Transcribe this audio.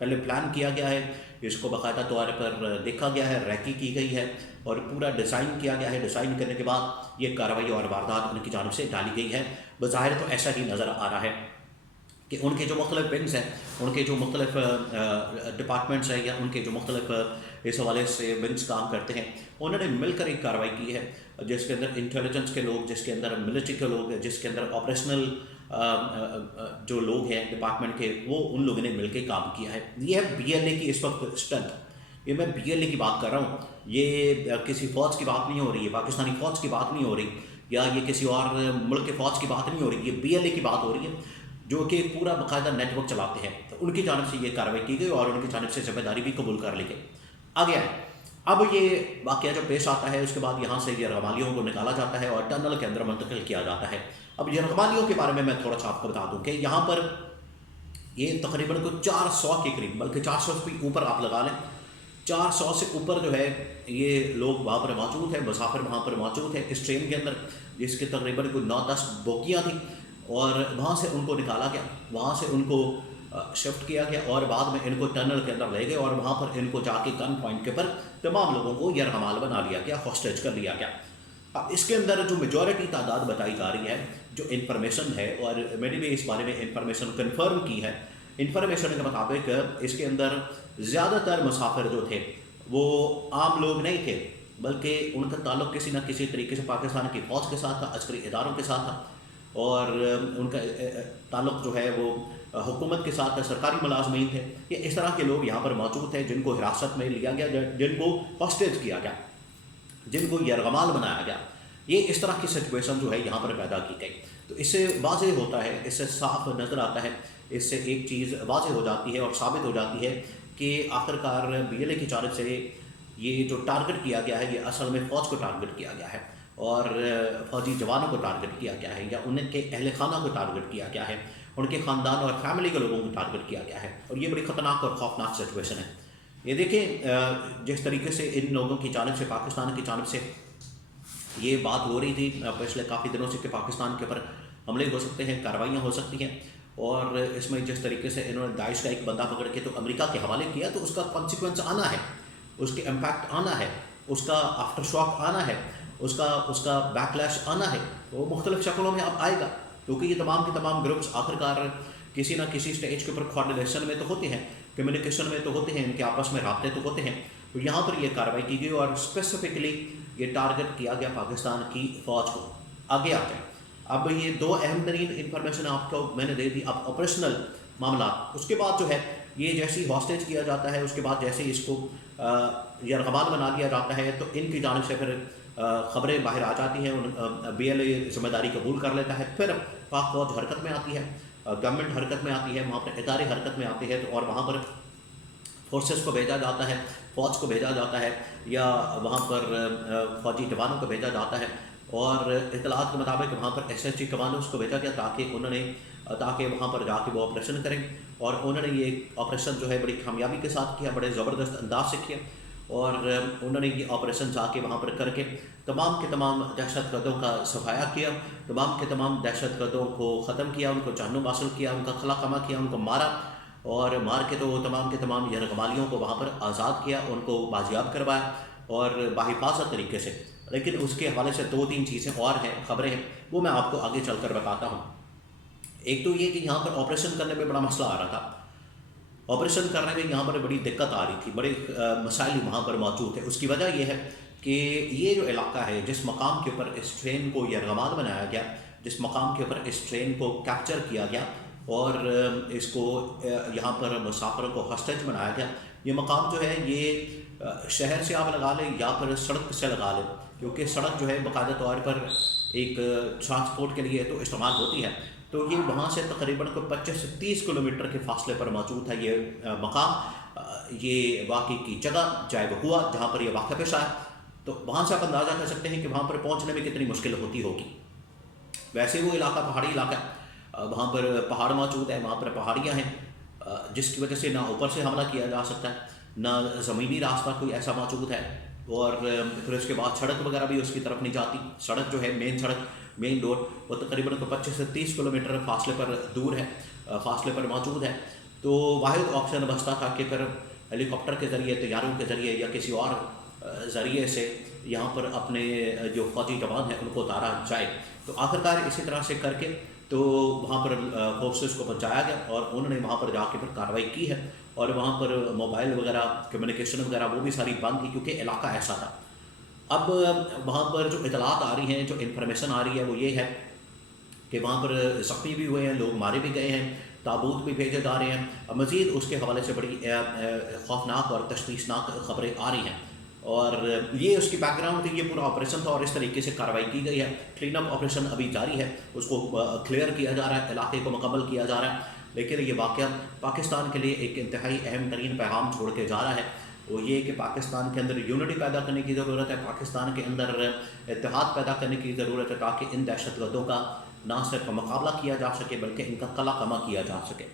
پہلے پلان کیا گیا ہے، اس کو باقاعدہ طور پر دیکھا گیا ہے، ریکی کی گئی ہے اور پورا ڈیزائن کیا گیا ہے. ڈیزائن کرنے کے بعد یہ کارروائی اور واردات ان کی جانب سے ڈالی گئی ہے. بظاہر تو ایسا ہی نظر آ رہا ہے کہ ان کے جو مختلف ونگز ہیں، ان کے جو مختلف ڈپارٹمنٹس ہیں یا ان کے جو مختلف اس حوالے سے ونگز کام کرتے ہیں، انہوں نے مل کر ایک کارروائی کی ہے جس کے اندر انٹیلیجنس کے لوگ، جس کے اندر ملٹری کے لوگ، جس کے اندر آپریشنل جو لوگ ہیں ڈپارٹمنٹ کے، وہ ان لوگوں نے مل کے کام کیا ہے. یہ ہے بی ایل اے کی اس وقت اسٹرینتھ. یہ میں بی ایل اے کی بات کر رہا ہوں، یہ کسی فوج کی بات نہیں ہو رہی ہے، پاکستانی فوج کی بات نہیں ہو رہی، یا یہ کسی اور ملک کے فوج کی بات نہیں ہو رہی. یہ بی ایل اے کی بات ہو رہی ہے جو کہ پورا باقاعدہ نیٹ ورک چلاتے ہیں. تو ان کی جانب سے یہ کارروائی کی گئی اور ان کی جانب سے ذمہ داری بھی قبول کر لی گئی. آگے آئے، اب یہ واقعہ جب پیش آتا ہے اس کے بعد یہاں سے یرغمالیوں کو نکالا جاتا ہے اور ٹنل کے اندر منتقل کیا جاتا ہے. اب یرغمالیوں کے بارے میں تھوڑا سا آپ کو بتا دوں کہ یہاں پر یہ تقریباً 400 کے قریب، بلکہ 400 سے بھی اوپر آپ لگا لیں، 400 سے اوپر جو ہے یہ لوگ وہاں پر موجود ہیں، مسافر وہاں پر موجود ہیں اس ٹرین کے اندر، جس کے تقریباً کوئی 9-10 بوگیاں تھیں. اور وہاں سے ان کو نکالا گیا، وہاں سے ان کو شفٹ کیا گیا اور بعد میں ان کو ٹنل کے اندر لے گئے اور وہاں پر ان کو جا کے گن پوائنٹ کے پر تمام لوگوں کو یرغمال بنا لیا گیا، ہاسٹیج کر لیا گیا. اب اس کے اندر جو میجورٹی تعداد بتائی جا رہی ہے، جو انفارمیشن ہے، اور میں نے بھی اس بارے میں انفارمیشن کنفرم کی ہے، انفارمیشن کے مطابق اس کے اندر زیادہ تر مسافر جو تھے وہ عام لوگ نہیں تھے، بلکہ ان کا تعلق کسی نہ کسی طریقے سے پاکستان کی فوج کے ساتھ تھا، عسکری اداروں کے ساتھ تھا، اور ان کا تعلق جو ہے وہ حکومت کے ساتھ سرکاری ملازمین تھے. یہ اس طرح کے لوگ یہاں پر موجود تھے جن کو حراست میں لیا گیا، جن کو ہاسٹیج کیا گیا، جن کو یرغمال بنایا گیا. یہ اس طرح کی سچویشن جو ہے یہاں پر پیدا کی گئی. تو اس سے واضح ہوتا ہے، اس سے صاف نظر آتا ہے، اس سے ایک چیز واضح ہو جاتی ہے اور ثابت ہو جاتی ہے کہ آخرکار بی ایل اے کی جانب سے یہ جو ٹارگٹ کیا گیا ہے یہ اصل میں فوج کو ٹارگٹ کیا گیا ہے اور فوجی جوانوں کو ٹارگٹ کیا گیا ہے، یا ان کے اہل خانہ کو ٹارگٹ کیا گیا ہے، ان کے خاندان اور فیملی کے لوگوں کو ٹارگٹ کیا گیا ہے. اور یہ بڑی خطرناک اور خوفناک سچویشن ہے. یہ دیکھیں جس طریقے سے ان لوگوں کی جانب سے، پاکستان کی جانب سے یہ بات ہو رہی تھی پچھلے کافی دنوں سے کہ پاکستان کے اوپر حملے ہو سکتے ہیں، کارروائیاں ہو سکتی ہیں، اور اس میں جس طریقے سے انہوں نے داعش کا ایک بندہ پکڑ کے تو امریکہ کے حوالے کیا، تو اس کا کانسیکوینس آنا ہے، اس کے امپیکٹ آنا ہے، اس کا آفٹر شاک آنا ہے، اس کا بیک لیش آنا ہے. وہ مختلف شکلوں میں اب آئے گا، کیونکہ یہ تمام کے تمام گروپس آخرکار کسی نہ کسی سٹیج کے اوپر کوآرڈینیشن میں تو ہوتے ہیں، کمیونیکیشن میں تو ہوتے ہیں، ان کے آپس میں رابطے تو ہوتے ہیں. تو یہاں پر یہ کارروائی کی گئی اور اسپیسیفکلی یہ ٹارگٹ کیا گیا پاکستان کی فوج کو. آگے آ جائیں، اب یہ دو اہم ترین انفارمیشن آپ کو میں نے دے دی. اب آپریشنل معاملات، اس کے بعد جو ہے یہ جیسے ہی ہاسٹیج کیا جاتا ہے، اس کے بعد جیسے ہی اس کو یرغمال بنا دیا جاتا ہے، تو ان کی جانب سے پھر خبریں باہر آ جاتی ہیں، بی ایل اے ذمہ داری قبول کر لیتا ہے، پھر پاک فوج حرکت میں آتی ہے، گورنمنٹ حرکت میں آتی ہے، وہاں پر ادارے حرکت میں آتے ہیں، تو اور وہاں پر فورسز کو بھیجا جاتا ہے، فوج کو بھیجا جاتا ہے، یا وہاں پر فوجی جوانوں کو بھیجا جاتا ہے. اور اطلاعات کے مطابق وہاں پر ایس ایس جی کمانڈوز کو بھیجا گیا تاکہ وہاں پر جا کے وہ آپریشن کریں. اور انہوں نے یہ آپریشن جو ہے بڑی کامیابی کے ساتھ کیا، بڑے زبردست انداز سے کیا، اور انہوں نے یہ آپریشن جا کے وہاں پر کر کے تمام کے تمام دہشت گردوں کا صفایا کیا، تمام کے تمام دہشت گردوں کو ختم کیا، ان کو جہنم حاصل کیا، ان کا خلا خمہ کیا، ان کو مارا، اور مار کے تو تمام کے تمام یرغمالیوں کو وہاں پر آزاد کیا، ان کو بازیاب کروایا اور باحفاظت طریقے سے. لیکن اس کے حوالے سے 2-3 چیزیں اور ہیں، خبریں ہیں، وہ میں آپ کو آگے چل کر بتاتا ہوں. ایک تو یہ کہ یہاں پر آپریشن کرنے میں بڑا مسئلہ آ رہا تھا، آپریشن کرنے میں یہاں پر بڑی دقت آ رہی تھی، بڑے مسائل وہاں پر موجود تھے. اس کی وجہ یہ ہے کہ یہ جو علاقہ ہے، جس مقام کے اوپر اس ٹرین کو یرغمال بنایا گیا، جس مقام کے اوپر اس ٹرین کو کیپچر کیا گیا اور اس کو یہاں پر مسافروں کو ہاسٹیج بنایا گیا، یہ مقام جو ہے یہ شہر سے آپ لگا لیں یا پھر سڑک سے لگا لیں، کیونکہ سڑک جو ہے باقاعدہ طور پر ایک ٹرانسپورٹ کے لیے تو استعمال ہوتی ہے. تو یہ وہاں سے تقریباً 25 سے 30 کلومیٹر کے فاصلے پر موجود ہے یہ مقام. یہ واقعی کی جگہ جائے وہ ہوا جہاں پر یہ واقعہ پیش آیا، تو وہاں سے آپ اندازہ کر سکتے ہیں کہ وہاں پر پہنچنے میں کتنی مشکل ہوتی ہوگی. ویسے وہ علاقہ پہاڑی علاقہ ہے، وہاں پر پہاڑ موجود ہے، وہاں پر پہاڑیاں ہیں، جس کی وجہ سے نہ اوپر سے حملہ کیا جا سکتا ہے، نہ زمینی راستہ کوئی ایسا موجود ہے، اور پھر اس کے بعد سڑک وغیرہ بھی اس کی طرف نہیں جاتی. سڑک جو ہے مین سڑک، مین روڈ، وہ تقریباً 25 سے 30 کلومیٹر فاصلے پر دور ہے، فاصلے پر موجود ہے. تو واحد آپشن بچتا تھا کہ پھر ہیلی کاپٹر کے ذریعے، طیاروں کے ذریعے یا کسی اور ذریعے سے یہاں پر اپنے جو فوجی جوان ہیں ان کو اتارا جائے. تو آخرکار اسی طرح سے کر کے تو وہاں پر فورسز کو پہنچایا گیا اور انہوں نے وہاں پر جا کے پھر کارروائی کی ہے. اور وہاں پر موبائل وغیرہ کمیونیکیشن وغیرہ وہ بھی ساری بند تھی کیونکہ علاقہ ایسا تھا. اب وہاں پر جو اطلاعات آ رہی ہیں، جو انفارمیشن آ رہی ہے وہ یہ ہے کہ وہاں پر زخمی بھی ہوئے ہیں، لوگ مارے بھی گئے ہیں، تابوت بھی بھیجے جا رہے ہیں. مزید اس کے حوالے سے بڑی خوفناک اور تشویشناک خبریں آ رہی ہیں. اور یہ اس کی بیک گراؤنڈ تھی، یہ پورا آپریشن تھا اور اس طریقے سے کارروائی کی گئی ہے. کلین اپ آپریشن ابھی جاری ہے، اس کو کلیئر کیا جا رہا ہے، علاقے کو مکمل کیا جا رہا ہے. لیکن یہ واقعہ پاکستان کے لیے ایک انتہائی اہم ترین پیغام چھوڑ کے جا رہا ہے. وہ یہ کہ پاکستان کے اندر یونٹی پیدا کرنے کی ضرورت ہے، پاکستان کے اندر اتحاد پیدا کرنے کی ضرورت ہے تاکہ ان دہشت گردوں کا نہ صرف مقابلہ کیا جا سکے بلکہ ان کا قلع کما کیا جا سکے.